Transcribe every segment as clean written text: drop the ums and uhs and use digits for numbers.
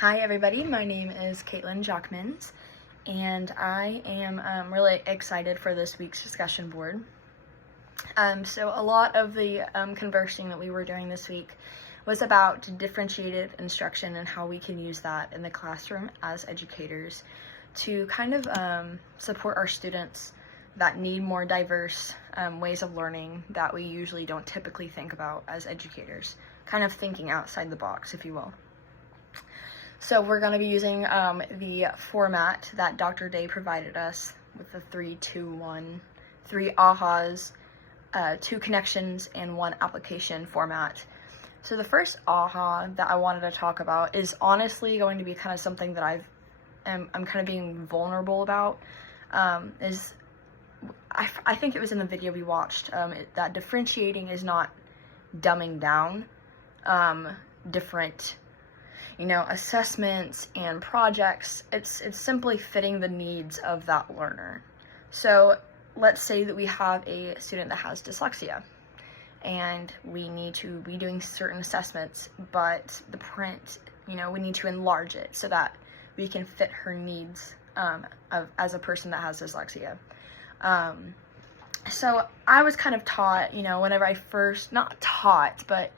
Hi everybody, my name is Caitlin Jockmans, and I am really excited for this week's discussion board. So a lot of the conversing that we were doing this week was about differentiated instruction and how we can use that in the classroom as educators to kind of support our students that need more diverse ways of learning that we usually don't typically think about as educators, kind of thinking outside the box, if you will. So we're going to be using the format that Dr. Day provided us with the 3, 2, 1, 3 ahas, 2 connections, and 1 application format. So the first aha that I wanted to talk about is honestly going to be kind of something that I'm kind of being vulnerable about. I think it was in the video we watched that differentiating is not dumbing down different assessments and projects. It's simply fitting the needs of that learner. So let's say that we have a student that has dyslexia and we need to be doing certain assessments, but the print, we need to enlarge it so that we can fit her needs as a person that has dyslexia. So I was kind of taught, whenever I first, not taught, but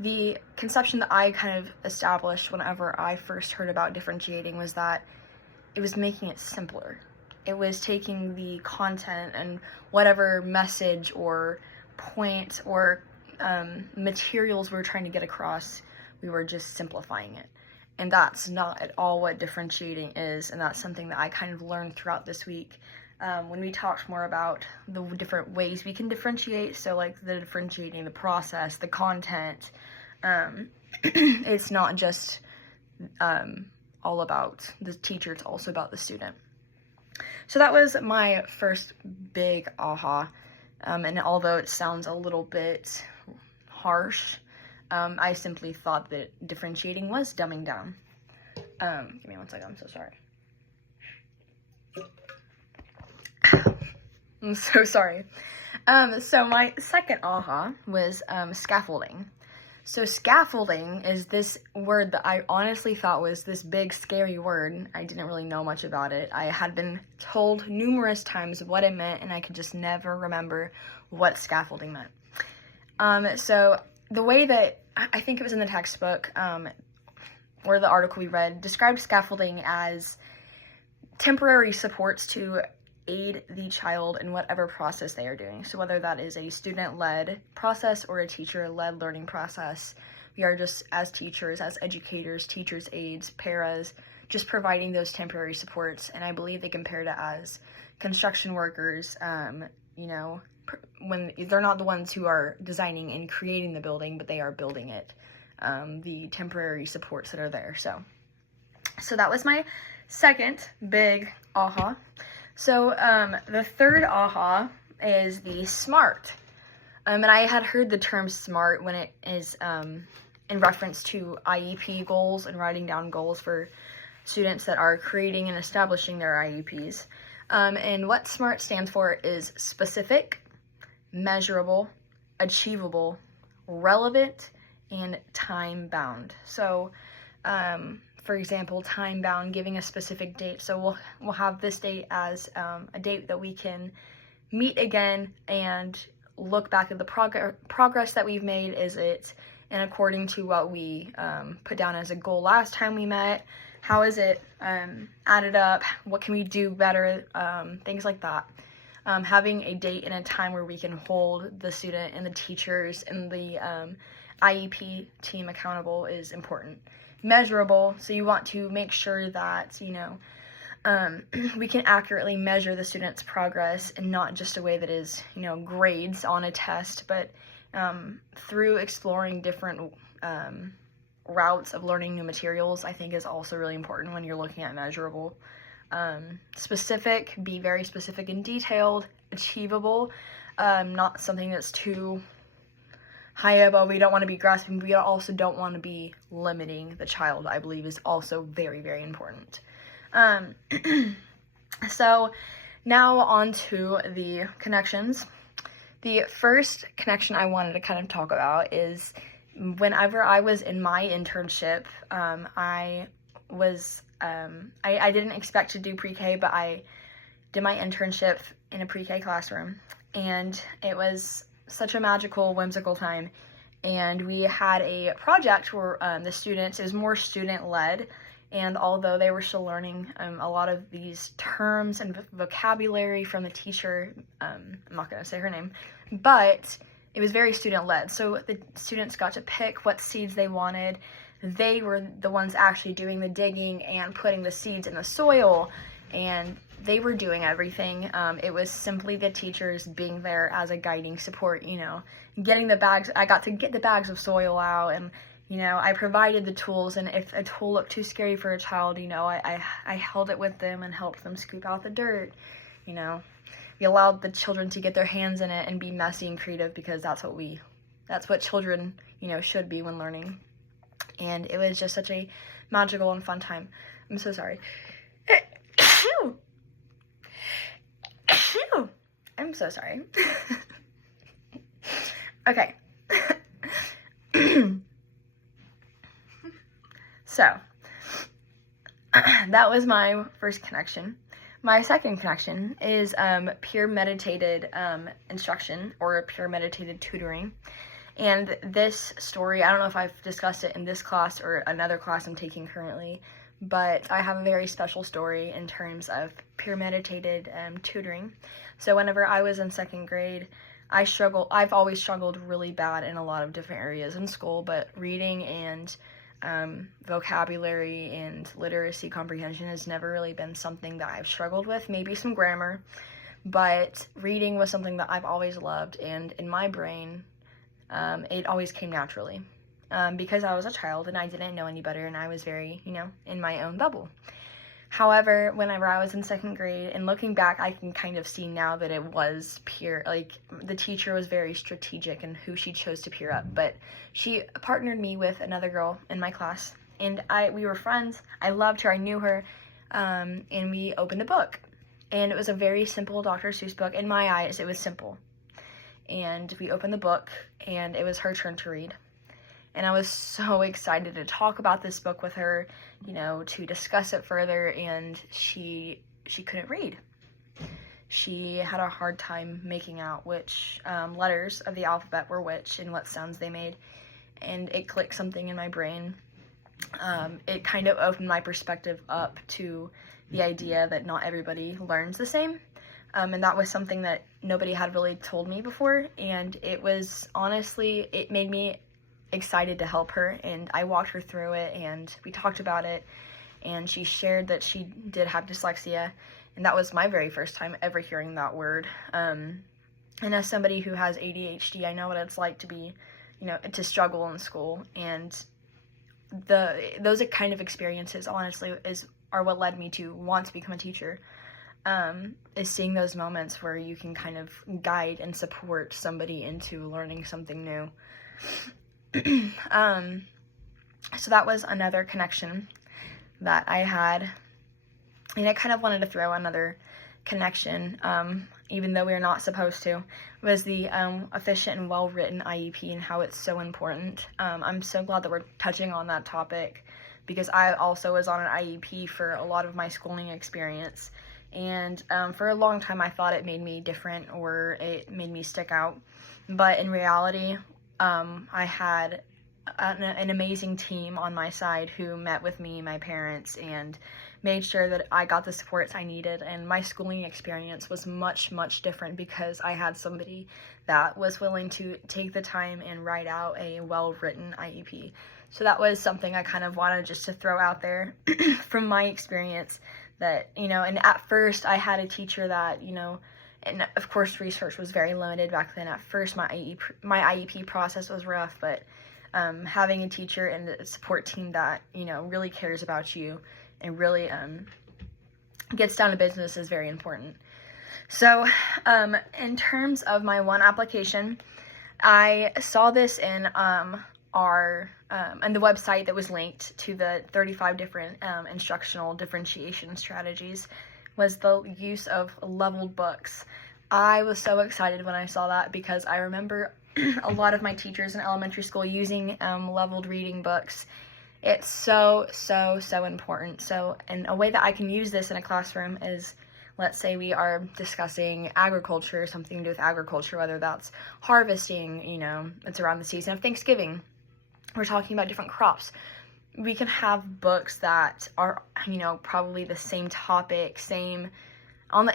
the conception that I kind of established whenever I first heard about differentiating was that it was making it simpler. It was taking the content and whatever message or point or materials we were trying to get across, we were just simplifying it. And that's not at all what differentiating is, and that's something that I kind of learned throughout this week when we talked more about the different ways we can differentiate. So like the differentiating the process, the content, it's not just all about the teacher, it's also about the student. So that was my first big aha, and although it sounds a little bit harsh, I simply thought that differentiating was dumbing down. Give me one second, I'm so sorry. I'm so sorry. So my second aha was scaffolding. So scaffolding is this word that I honestly thought was this big scary word. I didn't really know much about it. I had been told numerous times what it meant, and I could just never remember what scaffolding meant. So the way that I think it was in the textbook or the article we read described scaffolding as temporary supports to aid the child in whatever process they are doing. So whether that is a student-led process or a teacher-led learning process, we are just, as teachers, as educators, teachers' aides, paras, just providing those temporary supports. And I believe they compared it as construction workers, when they're not the ones who are designing and creating the building, but they are building it, the temporary supports that are there. So that was my second big aha. So the third aha is the SMART. And I had heard the term SMART when it is in reference to IEP goals and writing down goals for students that are creating and establishing their IEPs. And what SMART stands for is specific, measurable, achievable, relevant, and time-bound. So for example, time-bound, giving a specific date. So we'll have this date as a date that we can meet again and look back at the progress that we've made. Is it in according to what we put down as a goal last time we met? How is it added up? What can we do better? Things like that. Having a date and a time where we can hold the student and the teachers and the IEP team accountable is important. Measurable, so you want to make sure that we can accurately measure the student's progress, and not just a way that is grades on a test, but through exploring different routes of learning new materials, I think is also really important when you're looking at measurable. Specific, be very specific and detailed. Achievable, not something that's too high up. We don't want to be grasping, but we also don't want to be limiting the child, I believe is also very, very important. So now on to the connections. The first connection I wanted to kind of talk about is whenever I was in my internship, I was, I didn't expect to do pre-K, but I did my internship in a pre-K classroom, and it was such a magical, whimsical time. And we had a project where the students, it was more student-led, and although they were still learning a lot of these terms and vocabulary from the teacher, I'm not going to say her name, but it was very student-led. So the students got to pick what seeds they wanted. They were the ones actually doing the digging and putting the seeds in the soil, and they were doing everything. It was simply the teachers being there as a guiding support, you know, getting the bags. I got to get the bags of soil out, and, you know, I provided the tools, and if a tool looked too scary for a child, you know, I held it with them and helped them scoop out the dirt, you know. We allowed the children to get their hands in it and be messy and creative, because that's what children, you know, should be when learning. And it was just such a magical and fun time. I'm so sorry. I'm so sorry. Okay. So, that was my first connection. My second connection is peer meditated instruction, or peer meditated tutoring. And this story, I don't know if I've discussed it in this class or another class I'm taking currently, but I have a very special story in terms of peer meditated tutoring. So whenever I was in second grade, I've always struggled really bad in a lot of different areas in school, but reading and vocabulary and literacy comprehension has never really been something that I've struggled with. Maybe some grammar, but reading was something that I've always loved, and in my brain, it always came naturally, because I was a child and I didn't know any better, and I was very, you know, in my own bubble. However, whenever I was in second grade, and looking back, I can kind of see now that it was the teacher was very strategic in who she chose to peer up, but she partnered me with another girl in my class, and we were friends. I loved her, I knew her, and we opened a book, and it was a very simple Dr. Seuss book. In my eyes, it was simple. And we opened the book, and it was her turn to read. And I was so excited to talk about this book with her, you know, to discuss it further, and she couldn't read. She had a hard time making out which letters of the alphabet were which and what sounds they made, and it clicked something in my brain. It kind of opened my perspective up to the idea that not everybody learns the same. And that was something that nobody had really told me before, and it was, honestly, it made me excited to help her, and I walked her through it, and we talked about it, and she shared that she did have dyslexia, and that was my very first time ever hearing that word. And as somebody who has ADHD, I know what it's like to be, you know, to struggle in school, and those kind of experiences, honestly, are what led me to want to become a teacher. Is seeing those moments where you can kind of guide and support somebody into learning something new. So that was another connection that I had, and I kind of wanted to throw another connection, even though we are not supposed to, was the efficient and well-written IEP and how it's so important. I'm so glad that we're touching on that topic, because I also was on an IEP for a lot of my schooling experience. And for a long time, I thought it made me different, or it made me stick out. But in reality, I had an amazing team on my side who met with me, my parents, and made sure that I got the supports I needed. And my schooling experience was much, much different because I had somebody that was willing to take the time and write out a well-written IEP. So that was something I kind of wanted just to throw out there from my experience. That, you know, and at first I had a teacher that, you know, and of course research was very limited back then. At first my IEP process was rough, but having a teacher and a support team that, you know, really cares about you and really gets down to business is very important. So in terms of my one application, I saw this in and the website that was linked to the 35 different instructional differentiation strategies was the use of leveled books. I was so excited when I saw that, because I remember a lot of my teachers in elementary school using leveled reading books, It's so, so, so important. So, and a way that I can use this in a classroom is, let's say we are discussing agriculture, something to do with agriculture, whether that's harvesting, you know, it's around the season of Thanksgiving. We're talking about different crops. We can have books that are, you know, probably the same topic,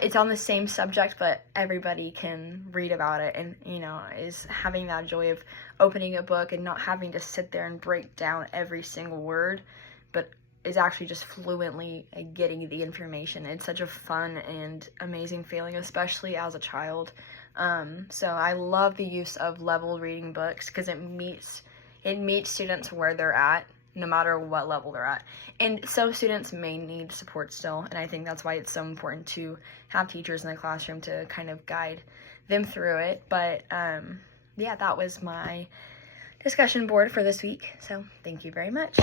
it's on the same subject, but everybody can read about it, and, you know, is having that joy of opening a book and not having to sit there and break down every single word, but is actually just fluently getting the information. It's such a fun and amazing feeling, especially as a child. So I love the use of level reading books because it meets students where they're at, no matter what level they're at. And some students may need support still, and I think that's why it's so important to have teachers in the classroom to kind of guide them through it. But yeah, that was my discussion board for this week, so thank you very much.